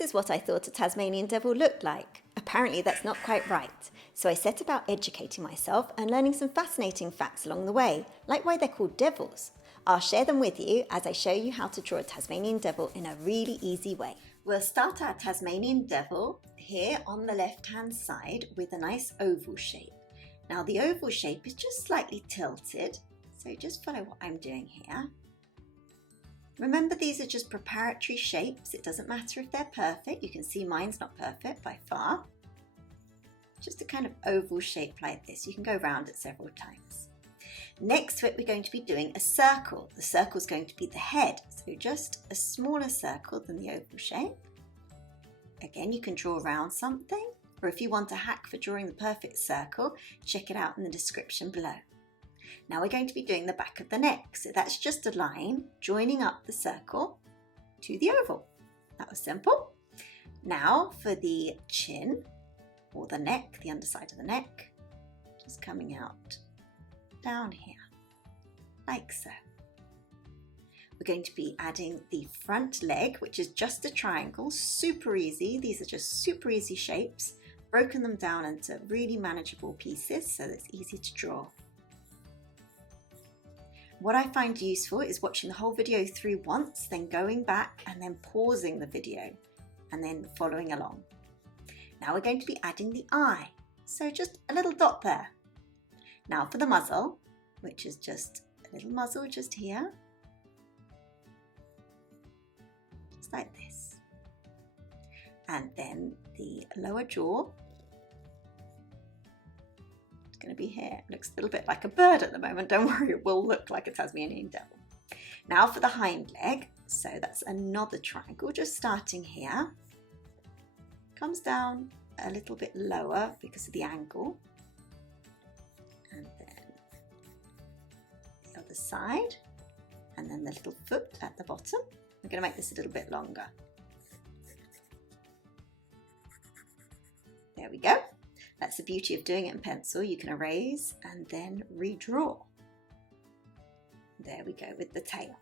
this is what I thought a Tasmanian devil looked like. Apparently that's not quite right. So I set about educating myself and learning some fascinating facts along the way, like why they're called devils. I'll share them with you as I show you how to draw a Tasmanian devil in a really easy way. We'll start our Tasmanian devil here on the left-hand side with a nice oval shape. Now the oval shape is just slightly tilted, so just follow what I'm doing here. Remember, these are just preparatory shapes. It doesn't matter if they're perfect. You can see mine's not perfect by far. Just a kind of oval shape like this. You can go around it several times. Next to it, we're going to be doing a circle. The circle is going to be the head, so just a smaller circle than the oval shape. Again, you can draw around something, or if you want a hack for drawing the perfect circle, check it out in the description below. Now we're going to be doing the back of the neck, so that's just a line joining up the circle to the oval. That was simple. Now for the chin, or the neck, the underside of the neck, just coming out down here, like so. We're going to be adding the front leg, which is just a triangle, super easy. These are just super easy shapes, broken them down into really manageable pieces so that it's easy to draw. What I find useful is watching the whole video through once, then going back and then pausing the video and then following along. Now we're going to be adding the eye, so just a little dot there. Now for the muzzle, which is just a little muzzle just here, just like this. And then the lower jaw, going to be here. It looks a little bit like a bird at the moment. Don't worry, it will look like a Tasmanian devil. Now for the hind leg, so that's another triangle, just starting here. Comes down a little bit lower because of the angle. And then the other side. And then the little foot at the bottom. We're going to make this a little bit longer. There we go. That's the beauty of doing it in pencil. You can erase and then redraw. There we go with the tail.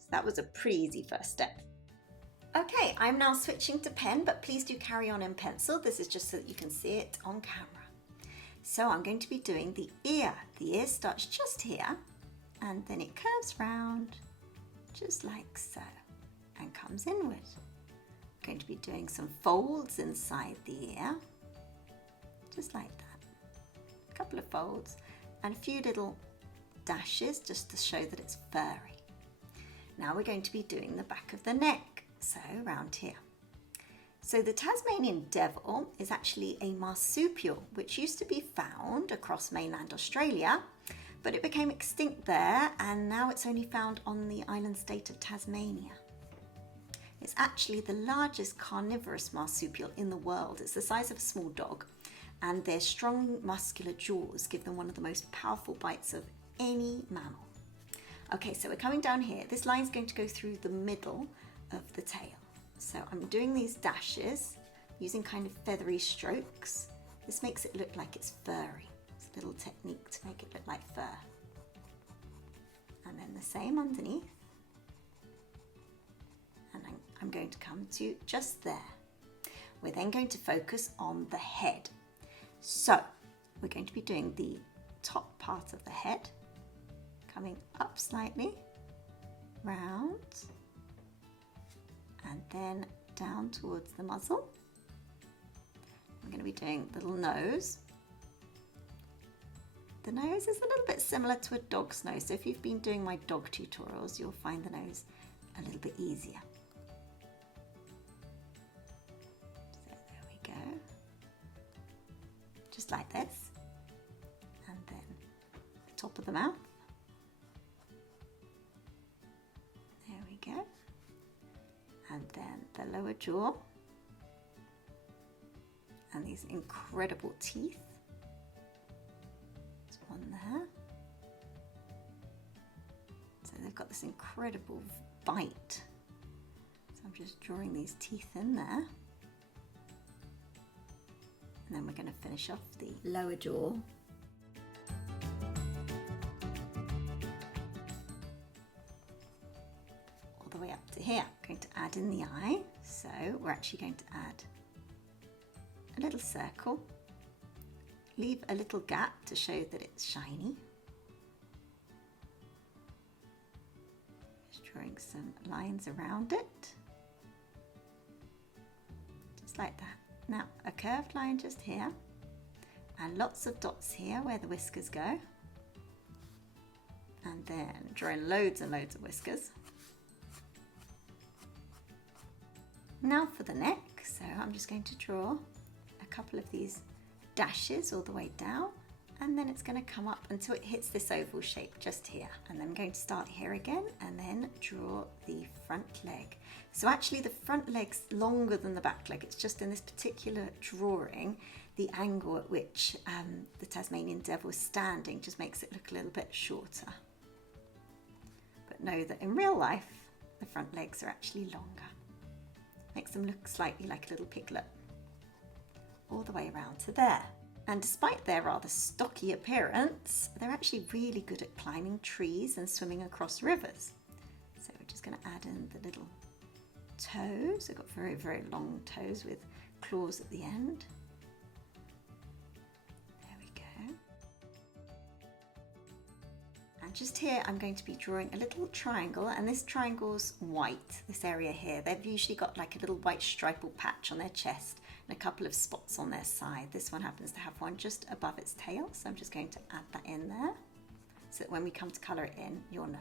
So that was a pretty easy first step. Okay, I'm now switching to pen, but please do carry on in pencil. This is just so that you can see it on camera. So I'm going to be doing the ear. The ear starts just here and then it curves round just like so and comes inward. Going to be doing some folds inside the ear, just like that. A couple of folds and a few little dashes just to show that it's furry. Now we're going to be doing the back of the neck, so around here. So the Tasmanian devil is actually a marsupial which used to be found across mainland Australia, but it became extinct there and now it's only found on the island state of Tasmania. It's actually the largest carnivorous marsupial in the world. It's the size of a small dog, and their strong muscular jaws give them one of the most powerful bites of any mammal. Okay, so we're coming down here. This line is going to go through the middle of the tail. So I'm doing these dashes using kind of feathery strokes. This makes it look like it's furry. It's a little technique to make it look like fur. And then the same underneath. And I'm going to come to just there. We're then going to focus on the head. So we're going to be doing the top part of the head, coming up slightly, round, and then down towards the muzzle. I'm going to be doing the little nose. The nose is a little bit similar to a dog's nose, so if you've been doing my dog tutorials, you'll find the nose a little bit easier. Just like this, and then the top of the mouth. There we go. And then the lower jaw, and these incredible teeth. There's one there. So they've got this incredible bite. So I'm just drawing these teeth in there. And then we're going to finish off the lower jaw. All the way up to here. I'm going to add add in the eye. So we're actually going to add a little circle, leave a little gap to show that it's shiny. Just drawing some lines around it, just like that. Now a curved line just here, and lots of dots here where the whiskers go, and then drawing loads and loads of whiskers. Now for the neck, so I'm just going to draw a couple of these dashes all the way down, and then it's going to come up until it hits this oval shape just here, and then I'm going to start here again and then draw the front leg. So actually the front leg's longer than the back leg, it's just in this particular drawing the angle at which the Tasmanian Devil is standing just makes it look a little bit shorter. But know that in real life the front legs are actually longer. Makes them look slightly like a little piglet all the way around to there. And despite their rather stocky appearance, they're actually really good at climbing trees and swimming across rivers. So we're just going to add in the little toes. They've got very, very long toes with claws at the end. There we go. And just here I'm going to be drawing a little triangle, and this triangle's white, this area here. They've usually got like a little white stripe or patch on their chest and a couple of spots on their side. This one happens to have one just above its tail, so I'm just going to add that in there so that when we come to colour it in, you'll know.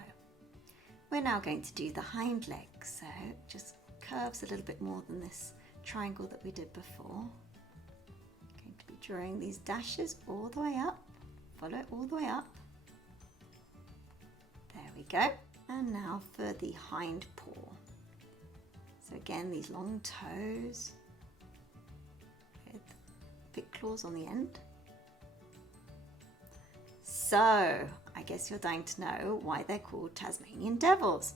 We're now going to do the hind leg, so it just curves a little bit more than this triangle that we did before. I'm going to be drawing these dashes all the way up, follow it all the way up. There we go. And now for the hind paw. So again, these long toes with big claws on the end. So I guess you're dying to know why they're called Tasmanian devils.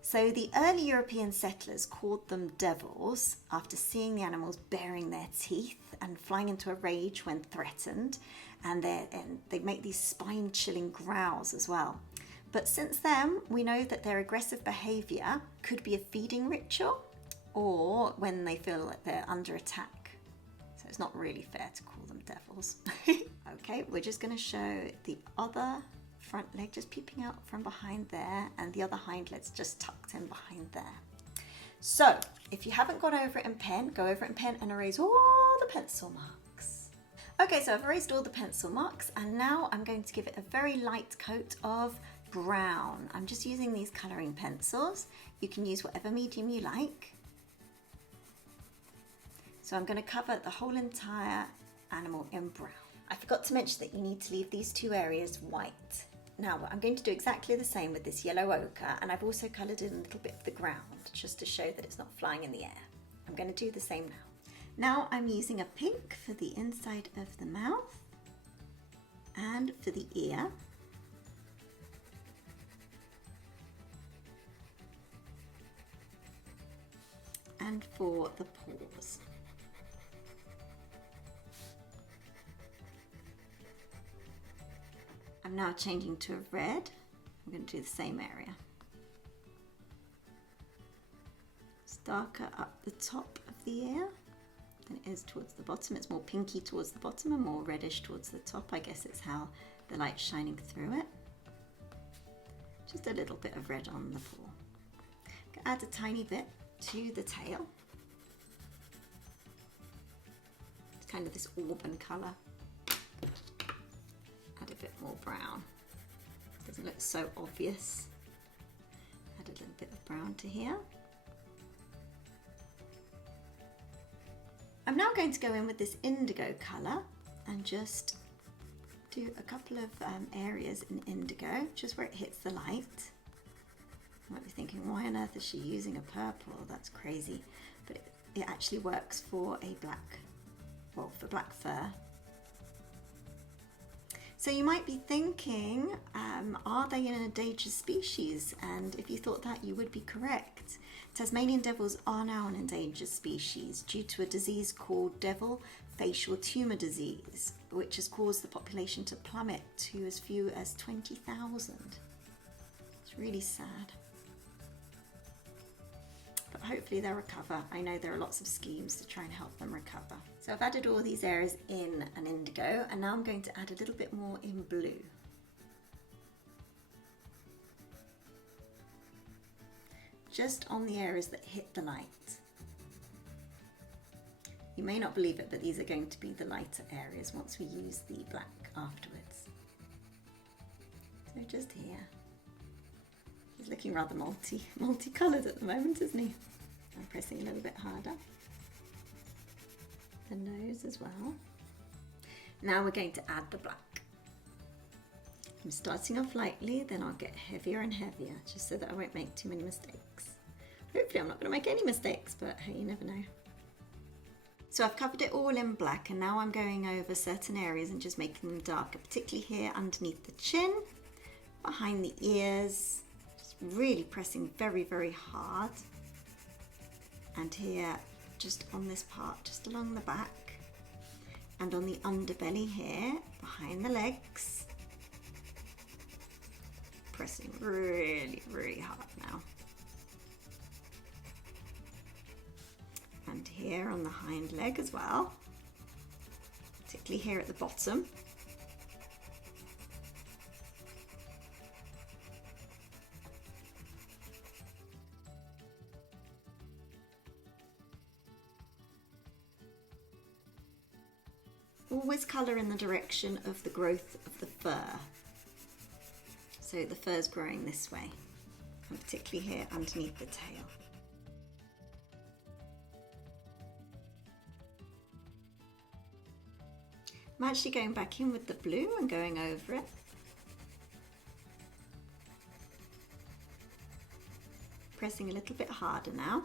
So the early European settlers called them devils after seeing the animals baring their teeth and flying into a rage when threatened, and they make these spine-chilling growls as well. But since then, we know that their aggressive behaviour could be a feeding ritual or when they feel like they're under attack. So it's not really fair to call them devils. Okay, we're just going to show the other front leg just peeping out from behind there, and the other hind leg's just tucked in behind there. So if you haven't gone over it in pen, go over it in pen and erase all the pencil marks. Okay, so I've erased all the pencil marks, and now I'm going to give it a very light coat of brown. I'm just using these colouring pencils. You can use whatever medium you like. So I'm going to cover the whole entire animal in brown. I forgot to mention that you need to leave these two areas white. Now I'm going to do exactly the same with this yellow ochre, and I've also coloured in a little bit of the ground just to show that it's not flying in the air. I'm going to do the same now. Now I'm using a pink for the inside of the mouth and for the ear. And for the paws. I'm now changing to a red. I'm going to do the same area. It's darker up the top of the ear than it is towards the bottom. It's more pinky towards the bottom and more reddish towards the top. I guess it's how the light's shining through it. Just a little bit of red on the paw. I'm going to add a tiny bit to the tail. It's kind of this auburn colour. Add a bit more brown. Doesn't look so obvious. Add a little bit of brown to here. I'm now going to go in with this indigo colour and just do a couple of areas in indigo, just where it hits the light. You might be thinking, why on earth is she using a purple? That's crazy. But it actually works for a black, well, for black fur. So you might be thinking, are they an endangered species? And if you thought that, you would be correct. Tasmanian devils are now an endangered species due to a disease called devil facial tumour disease, which has caused the population to plummet to as few as 20,000. It's really sad. but hopefully they'll recover. I know there are lots of schemes to try and help them recover. So I've added all these areas in an indigo, and now I'm going to add a little bit more in blue. Just on the areas that hit the light. You may not believe it, but these are going to be the lighter areas once we use the black afterwards. So just here. He's looking rather multicoloured at the moment, isn't he? I'm pressing a little bit harder. The nose as well. Now we're going to add the black. I'm starting off lightly, then I'll get heavier and heavier, just so that I won't make too many mistakes. Hopefully I'm not going to make any mistakes, but hey, you never know. So I've covered it all in black, and now I'm going over certain areas and just making them darker, particularly here underneath the chin, behind the ears, just really pressing very, very hard. And here, just on this part, just along the back, and on the underbelly here, behind the legs. Pressing really, really hard now. And here on the hind leg as well, particularly here at the bottom. Always colour in the direction of the growth of the fur. So the fur's growing this way, and particularly here underneath the tail. I'm actually going back in with the blue and going over it. Pressing a little bit harder now.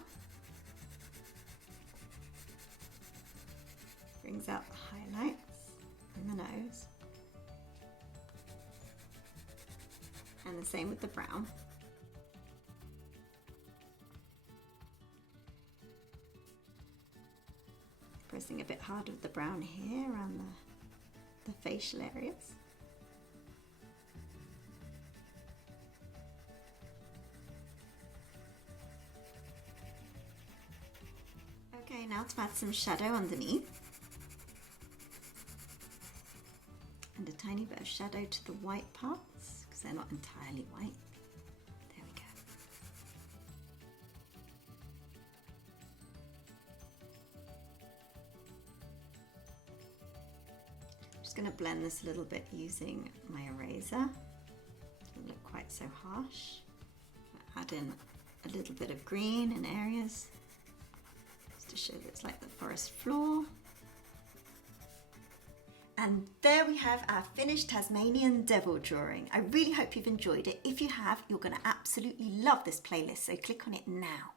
Brings out the highlights and the nose. And the same with the brown. Pressing a bit harder with the brown here around the facial areas. Okay, now to add some shadow underneath. And a tiny bit of shadow to the white parts, because they're not entirely white. There we go. I'm just going to blend this a little bit using my eraser. Doesn't look quite so harsh. Add in a little bit of green in areas, just to show that it's like the forest floor. And there we have our finished Tasmanian Devil drawing. I really hope you've enjoyed it. If you have, you're going to absolutely love this playlist, so click on it now.